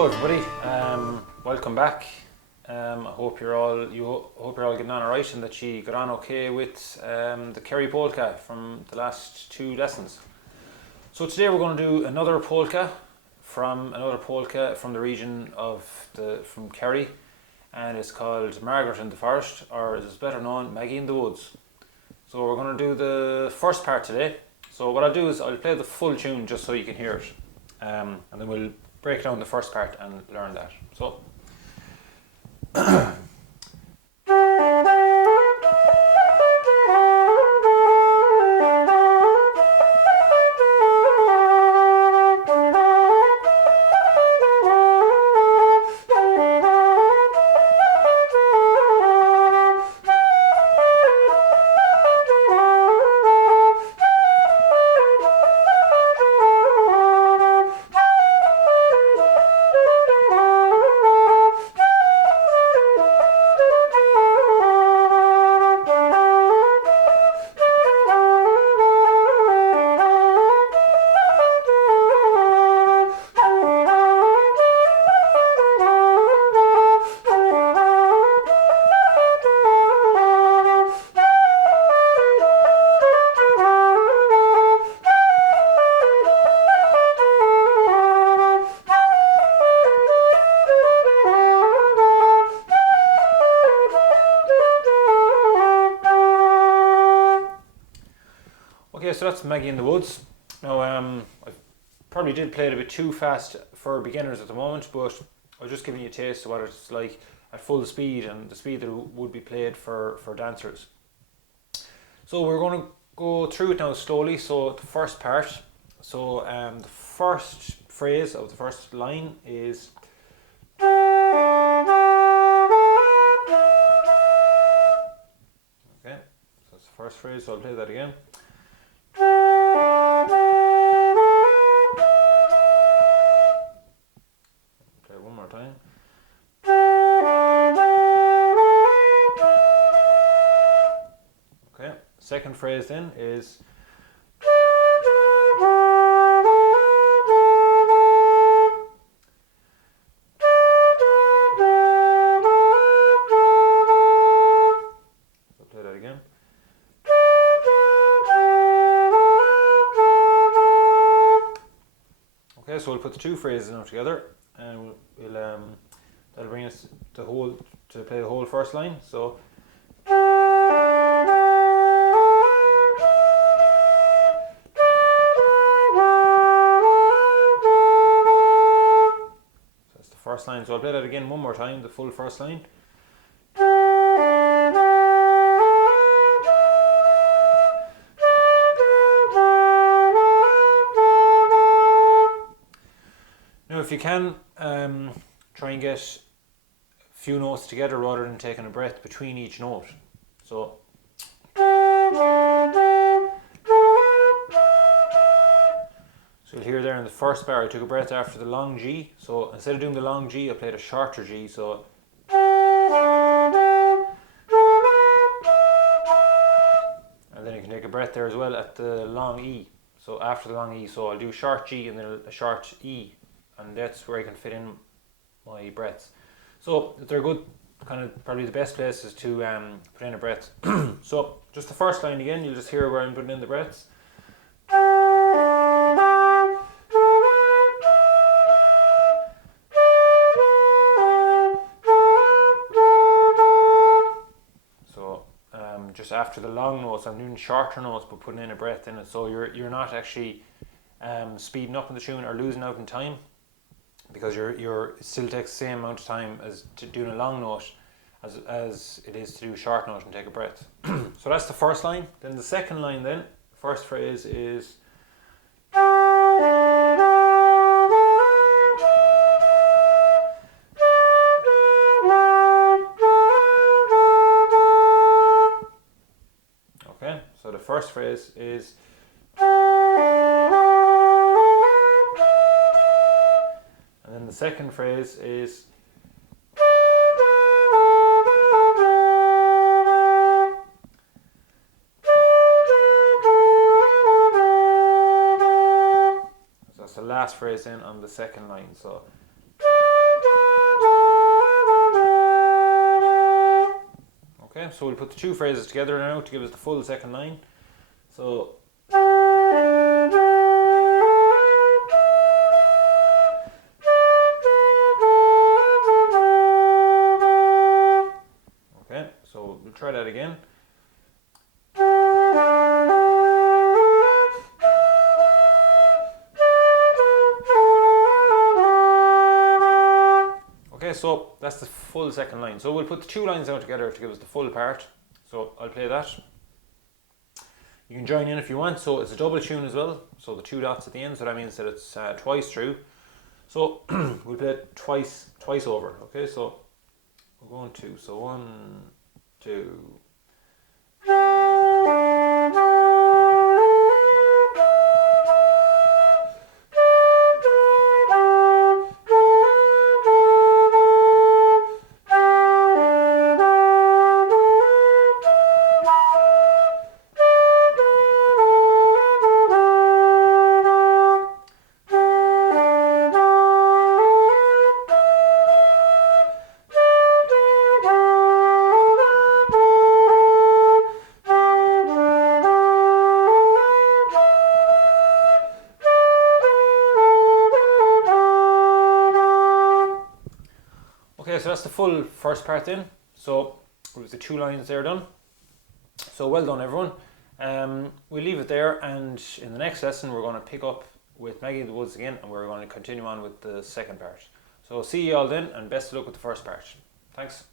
Hello everybody, welcome back. I hope you're all getting on alright and that you got on okay with the Kerry Polka from the last two lessons. So today we're going to do another polka from the region from Kerry, and it's called Margaret In The Forest, or as it's better known, Maggie In The Woods. So we're going to do the first part today. So what I'll do is I'll play the full tune just so you can hear it, and then we'll break down the first part and learn that. So okay, so that's Maggie In The Woods. Now, I probably did play it a bit too fast for beginners at the moment, but I was just giving you a taste of what it's like at full speed and the speed that it would be played for dancers. So we're going to go through it now slowly. So the first part, the first phrase of the first line is okay, so that's the first phrase, so I'll play that again. Play it one more time. Okay, second phrase then is so play that again. Okay, so we'll put the two phrases now together, and we'll that'll bring us to play the whole first line. So that's the first line. So I'll play that again one more time, the full first line. Now, if you can, try and get a few notes together rather than taking a breath between each note. So you'll hear there in the first bar I took a breath after the long G. So instead of doing the long G, I played a shorter G. So and then you can take a breath there as well at the long E. So after the long E, so I'll do short G and then a short E, and that's where I can fit in my breaths. So they're good, kind of probably the best places to put in a breath. So just the first line again, you'll just hear where I'm putting in the breaths. So just after the long notes, I'm doing shorter notes but putting in a breath in it, so you're not actually speeding up in the tune or losing out in time, because it still takes the same amount of time as to doing a long note as it is to do a short note and take a breath. So that's the first line. Then the second line then, first phrase is okay, so the first phrase is and then the second phrase is last phrase in on the second line. So Okay, so we'll put the two phrases together now to give us the full second line. So okay, so we'll try that again. Okay, so that's the full second line. So we'll put the two lines out together to give us the full part. So I'll play that. You can join in if you want. So it's a double tune as well. So the two dots at the end, so that means that it's twice through. So we'll play it twice over. Okay, so we're going to, so 1, 2. Okay, so that's the full first part in. So with the two lines there done. So well done, everyone. We'll leave it there, and in the next lesson we're going to pick up with Maggie in the Woods again, and we're going to continue on with the second part. So see you all then, and best of luck with the first part. Thanks.